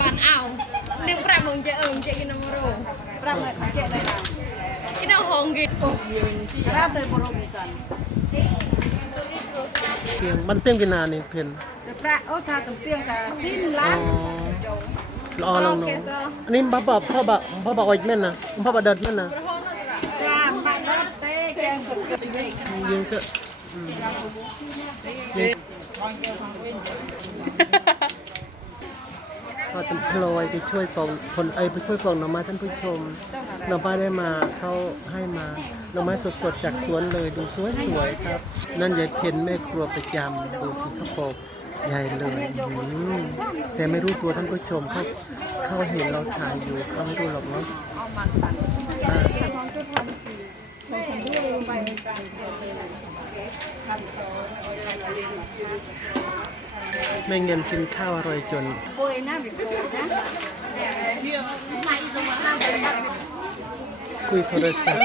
ปันเอาดึงปรับมึงจะเอิงจะกินน้ำโร Ram lại phải chạy đây nào. กินน้ำหงกินโอ้ยอยู่นี่สิ Ram đây bộ rộng dần. เพียงมันเตี้ยงกินนานนี่เพียน Được ra, ô tha tầm tiên cả xin อ๋อ lắm. รอลองน้องอันนี้พ่อบอกพ่อบอกพ่อบอกว่าแม่นนะพ่อบอกเดินแม่นนะ Ram bạn đó tê kèm sụp sụp. ยิงก็อืม ยิงพอตำพลอยไปช่วยกองคนไอยไปช่วยกองหน่อไม้ท่านผู้ชมหน่อไม้ได้มาเขาให้มาหน่อไม้สดๆจากสวนเลยดูสวยๆครับ นั่นยายเพ็ญแม่ครัวประจำดูที่เขาปกใหญ่เลยอืมแต่ไม่รู้ตัวท่านผู้ชมเขาเขาเห็นเราถ่ายอยู่เขาไม่รู้หรอกเนาะอ่า ไม่เงินกินข้าวอร่อยจน Bôi nó bị bôi nhá. คุยโทรศัพท์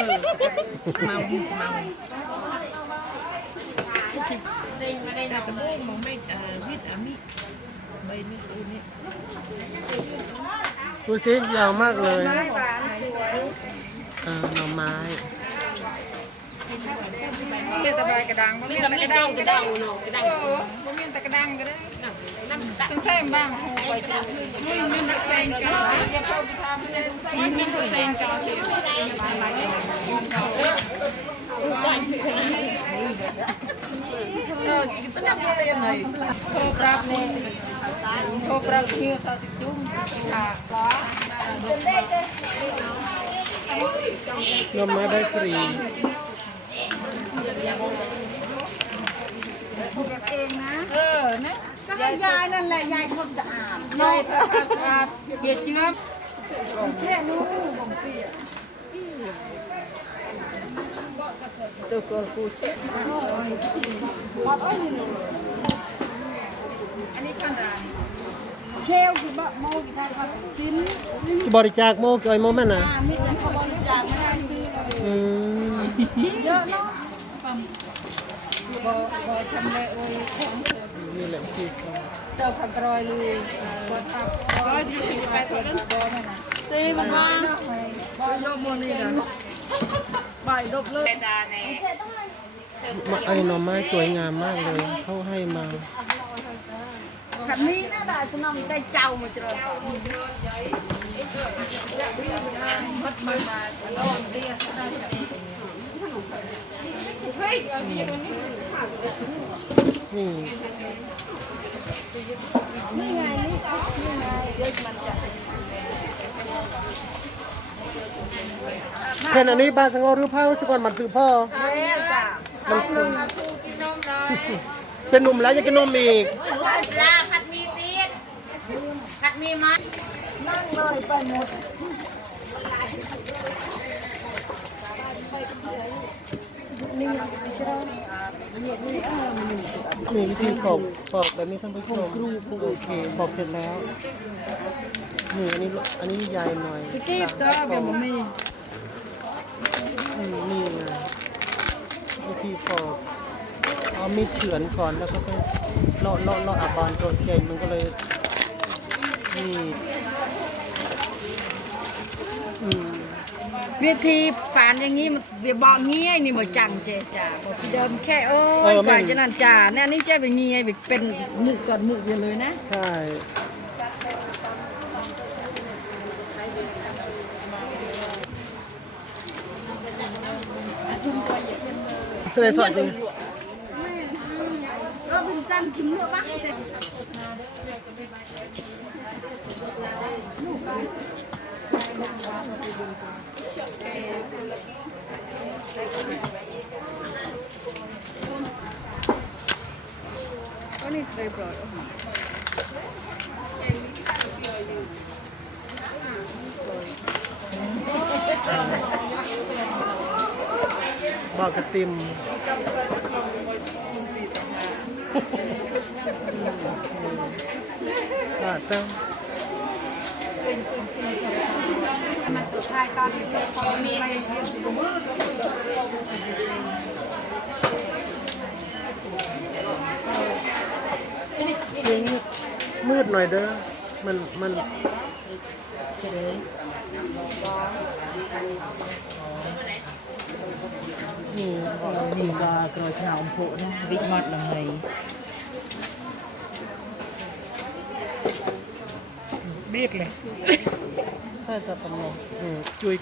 ดูสิยาวมากเลย Mai bán sủi. เออหน่อไม้เมียตะไบกระดังบ่มีตะกระดังกระดั មានតែបាយកដាំងមកមានតែកដាំងកដាំងនោះកដាំងមកមានតែកដាំងក៏ដែរសង្ស័យបាំងហូបបាយជ្រូកមួយមានតែផ្សេងក៏គេទៅថាមានតែផ្សេងក៏ទៀតបាយបាយអូកាច់ទៅណាអូគេទៅណាទៅហើយគ្រូប្រាប់នេះគ្រូប្រាប់គ្នាថាទីជុំថាបាទខ្ញុំមកដល់ព្រី ยสาวสิจุ้มค่ะล้อหน่อไม้ได้ฟรี Em á. เออนะ Cái dài nên là dài không dạ ảm. ยายอาดเบียดเชื้อม Che nu bông pia. ตัวกกูเช็ด Ngọt ơi nhìn. อันนี้ขั้นดานี่ Treo thì bợ mô thì thay vào xin. จะบริจาคโมกอยโมแม่น่ะ À, mít nó không bao giờ chạm cái này xin rồi. อื ม Nhớ nó. บ่บ่ทำเลยเอ้ยของนี่แหละที่เขาเจ้าขับรอยเลยบ่ทับก็อยู่ที่ไปตัวนั้นบ่นั่นน่ะตีมันมาบ่ยกมือนี่น่ะบ่ดบเลยดาแน่มาไอ้หน่อไม้สวยงามมากเลยเขาให้มา Khả mi nó đã xuống nằm tay chào mà trời. มัดมามาโดนเรียกได้จ้ะเฮ้ยอันนี้อั นนี้นี่นี่ไงนี่นี่ไงเดี๋ยวมันจะเช่นอันนี้บ้านสังอหรือผ้าสกอนมันคือพ่อเล่จ้ะมันคือกูกินนมหน่อยเป็นหนุ่มแล้วยังกินนมอีกลาผัดมีตีนผัดมีมัดนั่งเลยไปหมด มีวิธีปอกปอกแบบนี้ท่านผู้ชมโอเคปอกเสร็จแล้วนี่อันนี้อันนี้ใหญ่หน่อยสกีบตัวแบบมันมีนี่ไงวิธีปอกเอามีดเฉือนก่อนแล้วก็ไปเลาะเลาะเลาะอาบานตัวเก่งมันก็เลยนี่อืม วิธีฝานอย่างนี้มันเวียบอกงี้ไอ้นี่มาจังเจจ่าบอกเดิมแค่โอ้ยกว่าจะนั่นจ่าเนี่ยนี่เจ๊ไปงี้ไอ้เป็นหมุกก่อนหมุกอยู่เลยนะใช่แสดงสอนจริงเราเป็นจันกินเนื้อบ้าง ก็นี่สวยปลอด บอกกระติมอ่าเต้าชายตอนที่เจอคนมีอะไรนี่มืดหน่อยเด้อ มันมันนี่นี่ก็กระชาวโผล่นะบิ๊กมัดละไงใช่แต่ประมาณอืมจุย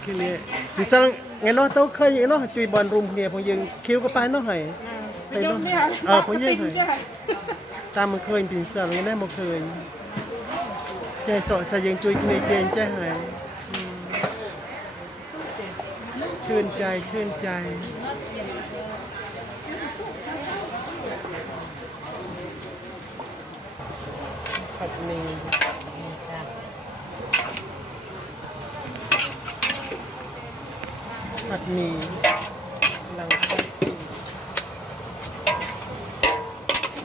คืนนี้ดิฉันไงเนาะเต้าเคยเนาะจุยบอลรุมเนี่ยผมยังคิ้วก็ไปเนาะให้ไปเนาะเออผมยังให้ตามมันเคยปีเสือมันยังได้มาเคยใจสอดใส่ยังจุยคืนนี้เจนใจหายชื่นใจชื่นใจ ผัดหมีผัดหมีหลังผัด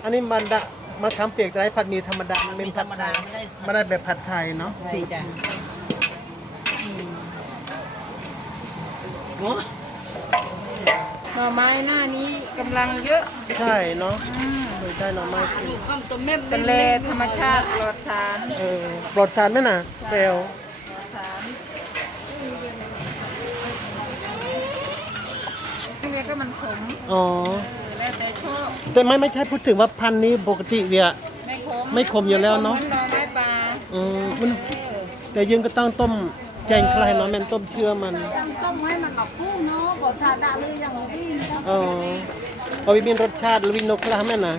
อันนี้มันดะมาทำเปียกไรผัดหมีธรรมดา มันเป็นมีธรรมดาไม่ได้ไม่ได้แบบผัดไทยเนาะสี่จ้ะโอ้ห น่อไม้หน้านี้กำลังเยอะใช่เนาะเคยได้หน่อไม้กินลูกข้ามตัวแม่เป็นเลธรรมชาติปลอดสารเออปลอดสารไหมน่ะเปลวสารนี่ก็มันขมอ๋อแล้วแต่ชอบแต่ไม่ไม่ใช่พูดถึงว่าพันธุ์นี้ปกติเวีย ไม่ขมไม่ขมอยู่แล้วเนอะหมือหน่อไม้ปลาอืมมันแต่ยังก็ต้องต้ม แกงใครเนาะแม่นต้มเชื่อมันต้องให้มันออกคู่เนาะบอกทาดาเลยอย่างที่นะครับ อ๋อเอาวิมีรสชาติหรือวินนกคลาแม่น่ะ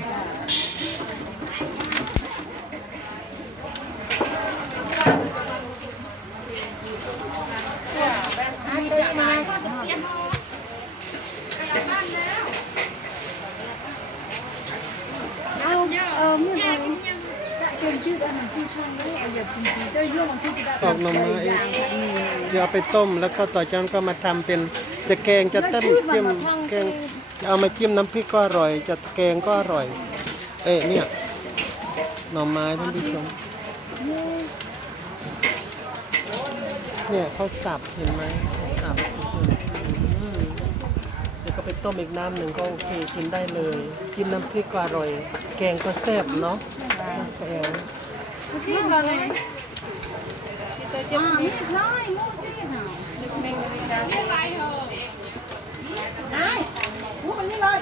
มีจะมา เอาเออมือไหนเป็นชื่ออันนั้นที่ช่างได้เอาอย่าจริงๆเจ้าเรื่องของที่จะได้ ออกหน่อไม้เดี๋ยวเอาไปต้มแล้วก็ต่อจากนั้นก็มาทำเป็นจะแกงจะเต้มจิ้มแกงจะเอามาจิ้มน้ำพริกก็อร่อย จะแกงก็อร่อย เอ๊ะเนี่ยหน่อไม้ท่านผู้ชมเนี่ยเขาสับเห็นไหมสับอืมเดี๋ยวก็ไปต้มอีกน้ำหนึ่งก็โอเคกินได้เลยจิ้มน้ำพริกก็อร่อย แกงก็แซ่บเนาะแซ่บ ที่อะไรอ่ามีร้อยมูจี้เนาะได้มูมันเลย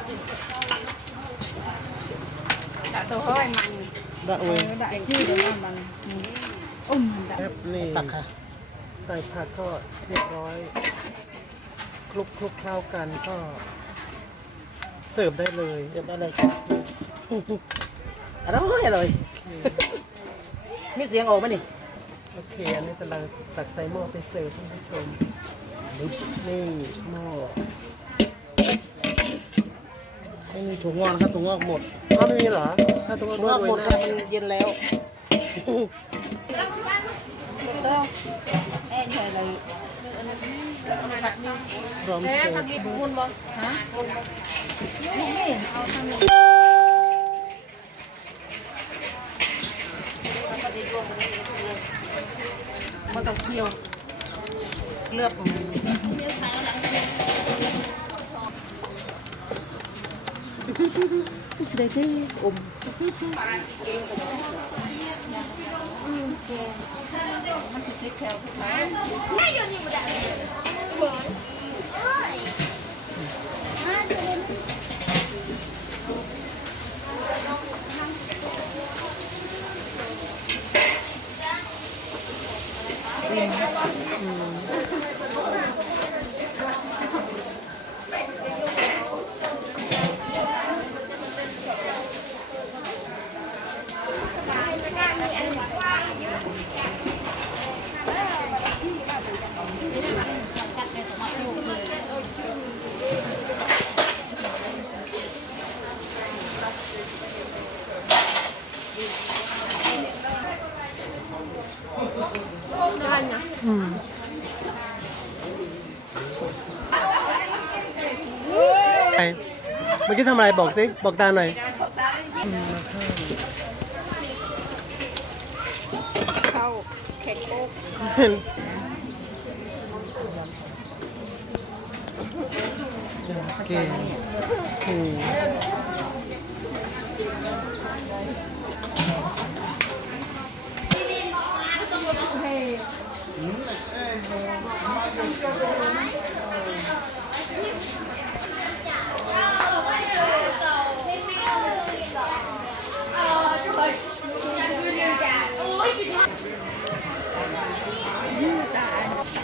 ตัวห้อยมันได้เว้ยได้ชื่อเลยมันอุ้มมันแป๊บนี่ตักค่ะใส่ผักก็เรียบร้อยคลุกคลุกเคล้ากันก็ เสิร์ฟได้เลยเดี๋ยวได้เลยอร่อยอร่อย มีเสียงออกไหมนี่โอเคอันนี้กำลังตักใส่หม้อไปเสิร์ฟท่านผู้ชมนี่หม้อไม่มีถุงงอกครับถุงงอกหมดอ้าวไม่มีเหรอถ้าตรงถุนู้งนงอกหมดนะค่ะมันเย็นแล้ว พร้อมเสิร์ฟมั นต้องเคี่ยวเลือบของมันเด็กที่อมไป เมื่อกี้ทำอะไรบอกสิบอกตาหน่อยเกโป๊กโอเคโอ้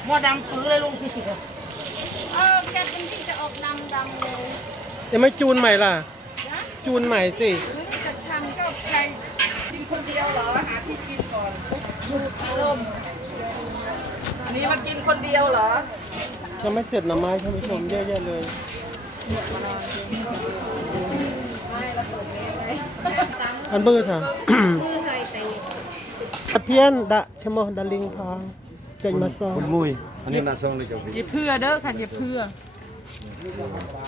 หม้อดำปื้อเลยลุงเออแกเป็นที่จะออกดำดำเลยยังไม่จูนใหม่ล่ะจูนใหม่สิ หรือจะทำก็ใครกินคนเดียวเหรอ หาที่กินก่อนดูที่ลมอันนี้มากินคนเดียวเหรอ ยังไม่เสร็จหน่อไม้ท่านผู้ชมเยอะแยะเลยอันเบอร์ค่ะ ตะเพียนดะชะโมดะลิงทองเจงมาซอง คุณมุยอันนี้น่าซองเลยจ้ะพี่อย่าเพื่อเด้อค่ะอย่าเพื่อ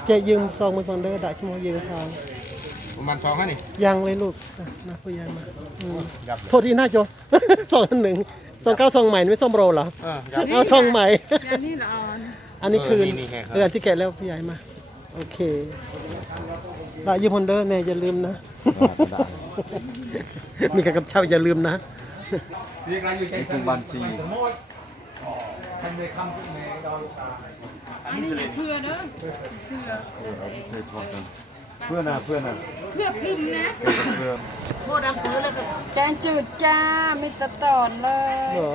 เจยืมซองมือฟังเด้อดะชะโมยืมทองประมาณสองฮะนี่ยังเลยลูกอะมาผู้ใหญ่มาอืมโทษทีหน้าโจซองอันหนึ่งซองเก้าซองใหม่ไม่ส้มโรเหรอเออครับเอาซองใหม่อันนี้ละอ่อนอันนี้คืนเออนี่นี่ไงครับเอออันที่แกะแล้วพี่ใหญ่มาโอเคละยืมคนเด้อเนี่ยอย่าลืมนะมีการกับเช่าอย่าลืมนะนี่ คือบัญชีอันนี้อย่าเพื่อเด้อเพื่อนนะเพื่อนนะเพื่อพิมพ์นะเพื่อนหม้อดำปื้อเลยก็แกงจืดจ้ามีแตะตอนเลยเหรอ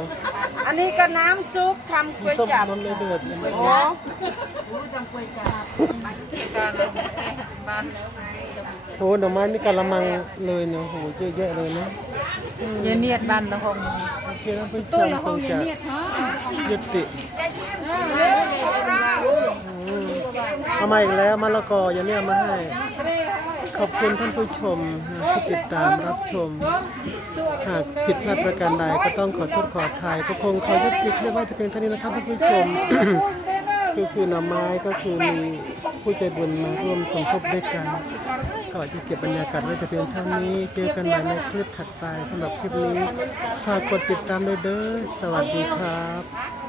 อันนี้ก็น้ำซุปทำก๋วยส้มจั๊บน้ำเลยเดือดเลยก๋วยจั๊บรู้จังก๋วยจั๊บโอ้หน่อไม้นี่กะละมังเลยเนาะโหเยอะแยะเลยนะเยเนียดบันละหงโอเคแล้วไปชมคงจะ ยุติอืมเอามาอีกแล้วมะละกออย่างนี้เอามาให้ ขอบคุณท่านผู้ชมที่ติดตามรับชม หากผิดพลาดประการใดก็ต้องขอโทษขออภัยก็คงขอยุติเรียกว่าจะเป็นเท่านี้นะครับท่านผู้ชมก็คือหน่อไม้ก็คือมีผู้ใจบุญมาร่วมสมทบด้วยกัน ก็จะเก็บบรรยากาศไว้แต่เพียงเท่านี้ เจอกันใหม่ในคลิปถัดไปสำหรับคลิปนี้ฝากกดติดตามด้วยเด้อ สวัสดีครับ